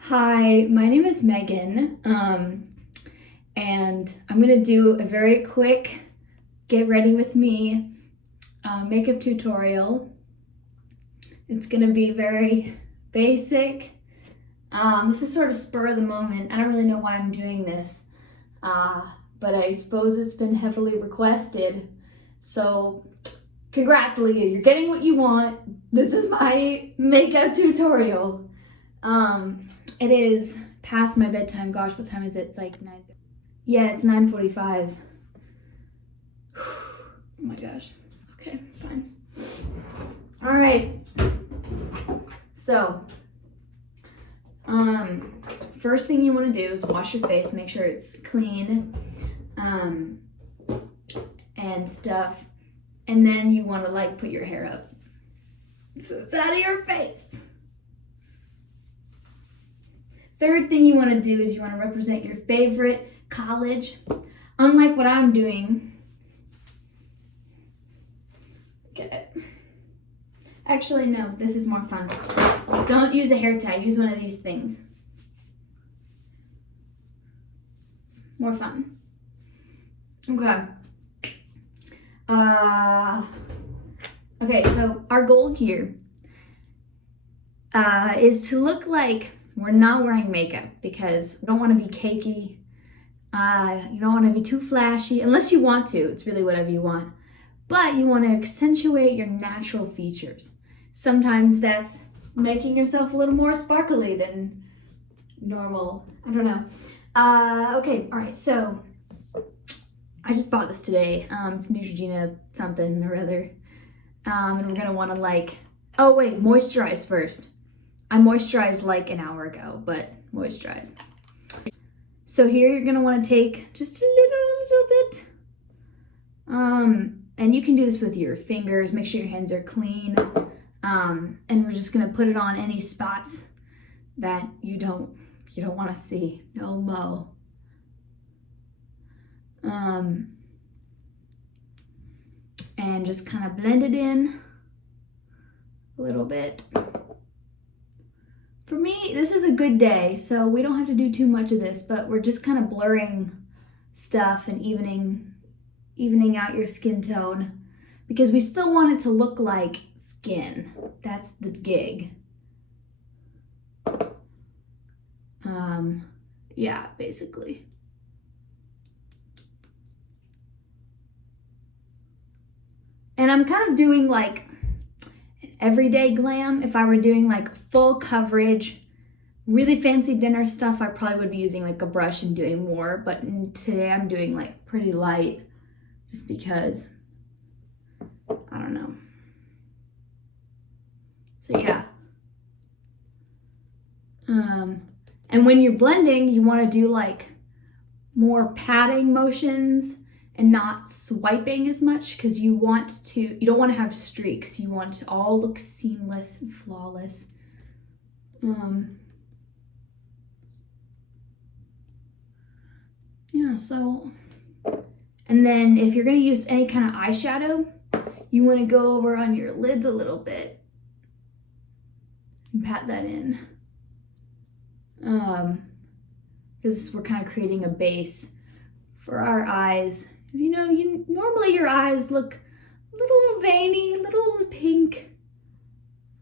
Hi, my name is Megan, and I'm gonna do a very quick get ready with me makeup tutorial. It's gonna be very basic. This is sort of spur of the moment. I don't really know why I'm doing this, but I suppose it's been heavily requested. So, congrats, Leah, you're getting what you want. This is my makeup tutorial. It is past my bedtime. Gosh, what time is it? It's like 9. Yeah, it's 9:45. Oh my gosh. Okay, fine. All right. So, first thing you want to do is wash your face, make sure it's clean, and stuff. And then you want to put your hair up so it's out of your face. Third thing you want to do is you want to represent your favorite college. Unlike what I'm doing. Okay. Actually, no, this is more fun. Don't use a hair tie, use one of these things. It's more fun. Okay. Okay, so our goal here is to look like we're not wearing makeup because we don't want to be cakey. You don't want to be too flashy, unless you want to. It's really whatever you want. But you want to accentuate your natural features. Sometimes that's making yourself a little more sparkly than normal. I don't know. Okay, all right, so I just bought this today. It's Neutrogena something or other. And we're gonna want to oh wait, moisturize first. I moisturized like an hour ago, but moisturize. So here you're gonna want to take just a little bit. And you can do this with your fingers. Make sure your hands are clean. And we're just gonna put it on any spots that you don't want to see. No mo. And just kind of blend it in a little bit. For me, this is a good day, so we don't have to do too much of this, but we're just kind of blurring stuff and evening out your skin tone because we still want it to look like skin. That's the gig. Yeah, basically. And I'm kind of doing an everyday glam. If I were doing full coverage, really fancy dinner stuff, I probably would be using a brush and doing more. But today I'm doing pretty light just because, I don't know. So yeah. And when you're blending, you want to do more patting motions and not swiping as much because you don't want to have streaks. You want to all look seamless and flawless. Yeah, so, and then if you're going to use any kind of eyeshadow, you want to go over on your lids a little bit and pat that in. Because we're kind of creating a base for our eyes. Normally your eyes look a little veiny, a little pink.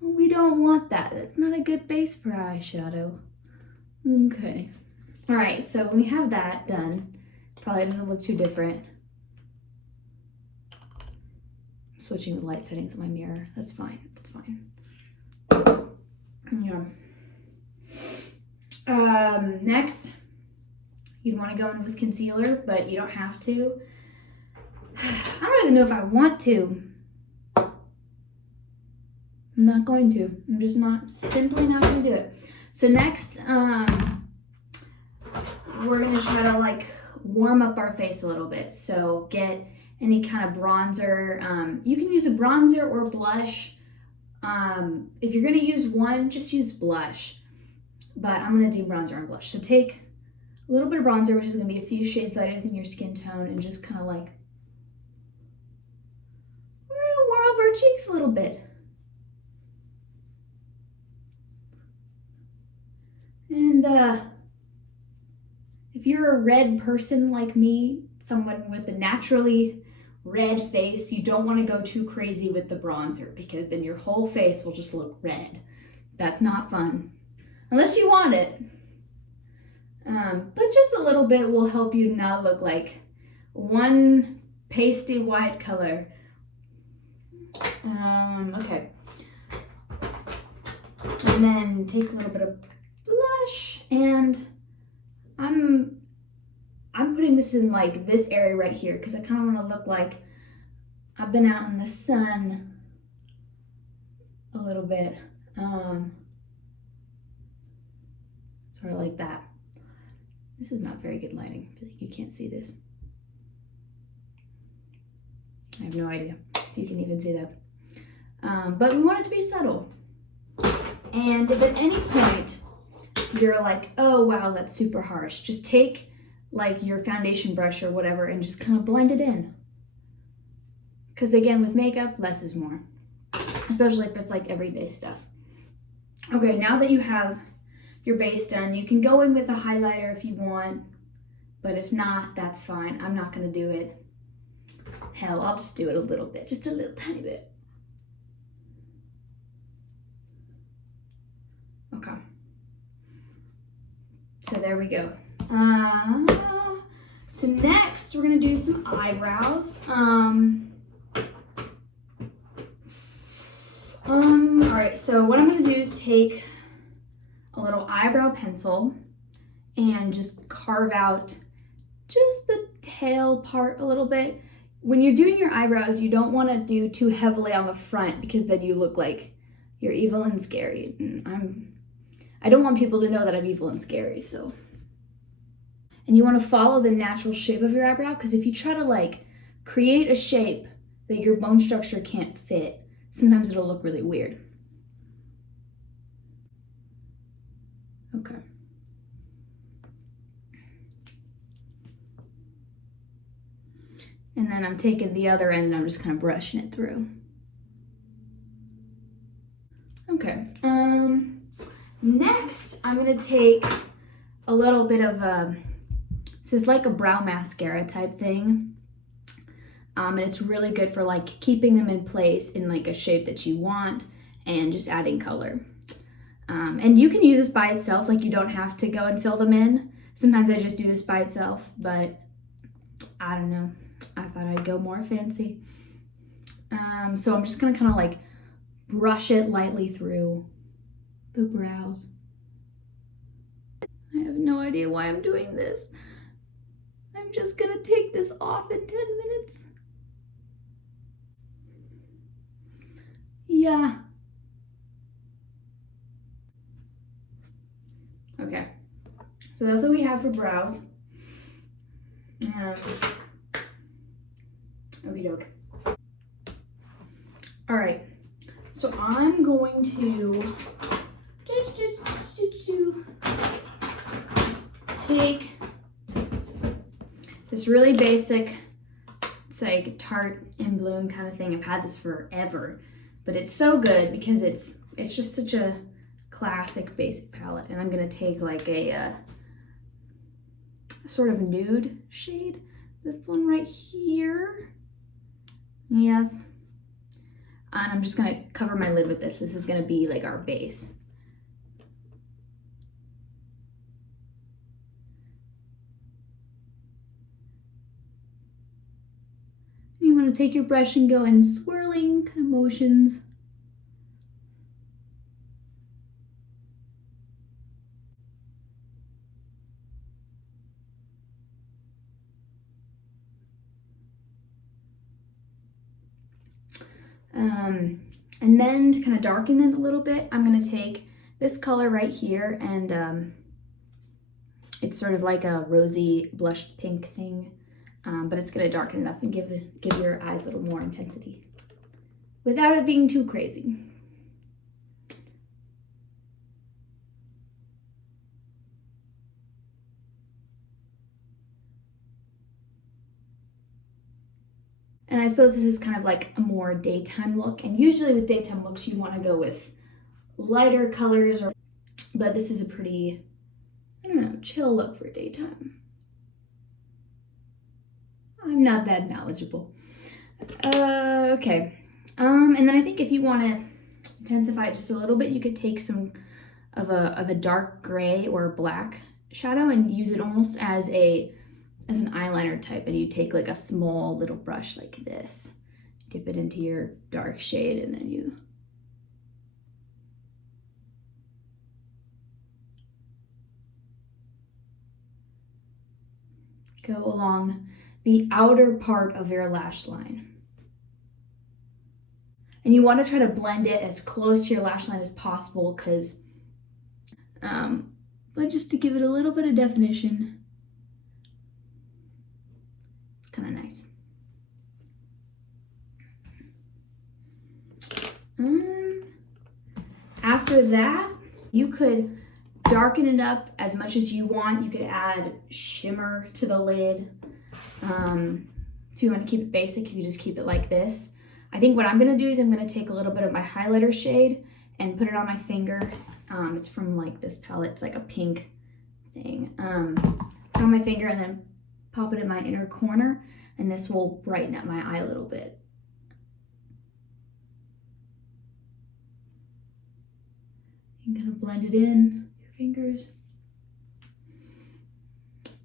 We don't want that. That's not a good base for eyeshadow. Okay. All right, so when we have that done, probably doesn't look too different. I'm switching the light settings on my mirror. That's fine. That's fine. Yeah. Next, you'd want to go in with concealer, but you don't have to. I don't even know if I want to. I'm not going to. I'm just simply not going to do it. So next, we're going to try to warm up our face a little bit. So get any kind of bronzer. You can use a bronzer or blush. If you're going to use one, just use blush. But I'm going to do bronzer and blush. So take a little bit of bronzer, which is going to be a few shades lighter than your skin tone, and just kind of we're going to warm up our cheeks a little bit. And if you're a red person like me, someone with a naturally red face, you don't want to go too crazy with the bronzer because then your whole face will just look red. That's not fun. Unless you want it. But just a little bit will help you not look like one pasty white color. Okay. And then take a little bit of blush, and I'm putting this in like this area right here because I kind of want to look like I've been out in the sun a little bit. Sort of like that. This is not very good lighting. I feel like you can't see this. I have no idea if you can even see that. But we want it to be subtle. And if at any point you're like, oh wow, that's super harsh, just take like your foundation brush or whatever and just kind of blend it in. Because again, with makeup, less is more. Especially if it's like everyday stuff. Okay, now that you have your base done, you can go in with a highlighter if you want, but if not, that's fine. I'm not gonna do it. Hell, I'll just do it a little bit, just a little tiny bit. Okay. So there we go. So next we're gonna do some eyebrows. All right, so what I'm gonna do is take a little eyebrow pencil and just carve out just the tail part a little bit. When you're doing your eyebrows, you don't want to do too heavily on the front because then you look like you're evil and scary. And I don't want people to know that I'm evil and scary, so. And you want to follow the natural shape of your eyebrow because if you try to like create a shape that your bone structure can't fit, sometimes it'll look really weird. Okay. And then I'm taking the other end and I'm just kind of brushing it through. Okay. Next, I'm gonna take a little bit of this is like a brow mascara type thing. And it's really good for like keeping them in place in like a shape that you want and just adding color. And you can use this by itself, like you don't have to go and fill them in. Sometimes I just do this by itself, but I don't know. I thought I'd go more fancy. So I'm just gonna kind of like brush it lightly through the brows. I have no idea why I'm doing this. I'm just gonna take this off in 10 minutes. Yeah. Okay. So that's what we have for brows. Okie doke. All right. So I'm going to take this really basic, it's like Tarte in Bloom kind of thing. I've had this forever, but it's so good because it's just such a classic basic palette. And I'm gonna take like a sort of nude shade. This one right here. Yes. And I'm just gonna cover my lid with this. This is gonna be like our base. You wanna take your brush and go in swirling kind of motions. And then to kind of darken it a little bit, I'm gonna take this color right here and it's sort of like a rosy blush pink thing, but it's gonna darken it up and give your eyes a little more intensity without it being too crazy. And I suppose this is kind of like a more daytime look. And usually with daytime looks, you want to go with lighter colors, but this is a pretty I don't know, chill look for daytime. I'm not that knowledgeable. Okay. And then I think if you want to intensify it just a little bit, you could take some of a dark gray or black shadow and use it almost as an eyeliner type. And you take like a small little brush like this, dip it into your dark shade, and then you go along the outer part of your lash line. And you want to try to blend it as close to your lash line as possible, because, but just to give it a little bit of definition, it's kind of nice. After that, you could darken it up as much as you want. You could add shimmer to the lid. If you want to keep it basic, you can just keep it like this. I think what I'm going to do is I'm going to take a little bit of my highlighter shade and put it on my finger. It's from like this palette. It's like a pink thing. Put it on my finger and then pop it in my inner corner, and this will brighten up my eye a little bit. You can kind of blend it in with your fingers.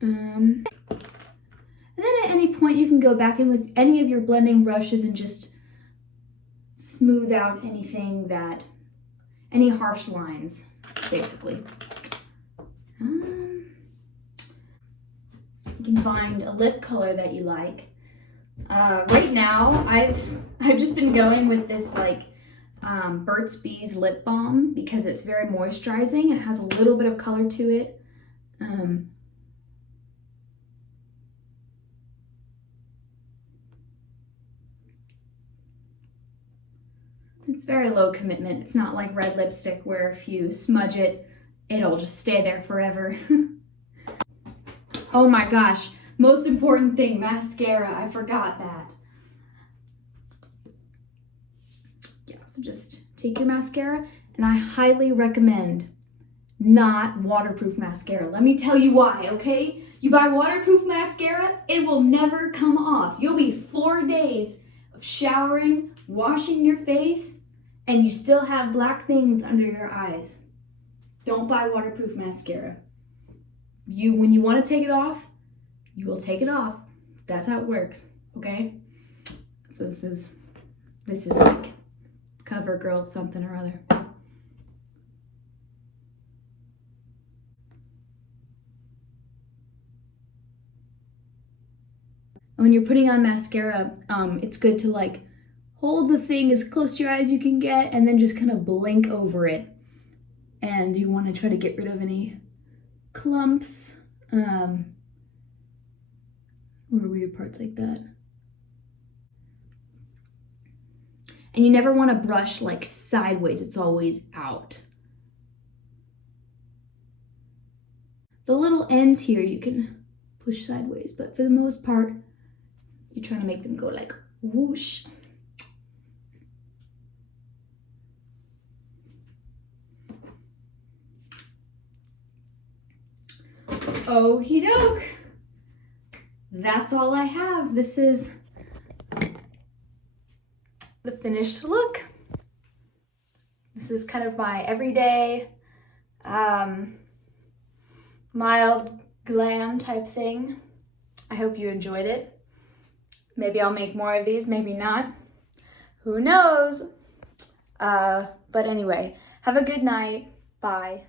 And then at any point you can go back in with any of your blending brushes and just smooth out any harsh lines, basically. You can find a lip color that you like. Right now, I've just been going with this like Burt's Bees lip balm because it's very moisturizing and has a little bit of color to it. It's very low commitment. It's not like red lipstick where if you smudge it, it'll just stay there forever. Oh my gosh, most important thing, mascara. I forgot that. Yeah, so just take your mascara, and I highly recommend not waterproof mascara. Let me tell you why, okay? You buy waterproof mascara, it will never come off. You'll be 4 days of showering, washing your face, and you still have black things under your eyes. Don't buy waterproof mascara. When you want to take it off, you will take it off. That's how it works, okay? So this is like CoverGirl something or other. When you're putting on mascara, it's good to like hold the thing as close to your eyes as you can get and then just kind of blink over it. And you want to try to get rid of any clumps or weird parts like that. And you never want to brush like sideways, it's always out. The little ends here you can push sideways, but for the most part, you're trying to make them go like whoosh. Okie doke. That's all I have. This is the finished look. This is kind of my everyday, mild glam type thing. I hope you enjoyed it. Maybe I'll make more of these, maybe not. Who knows? But anyway, have a good night. Bye.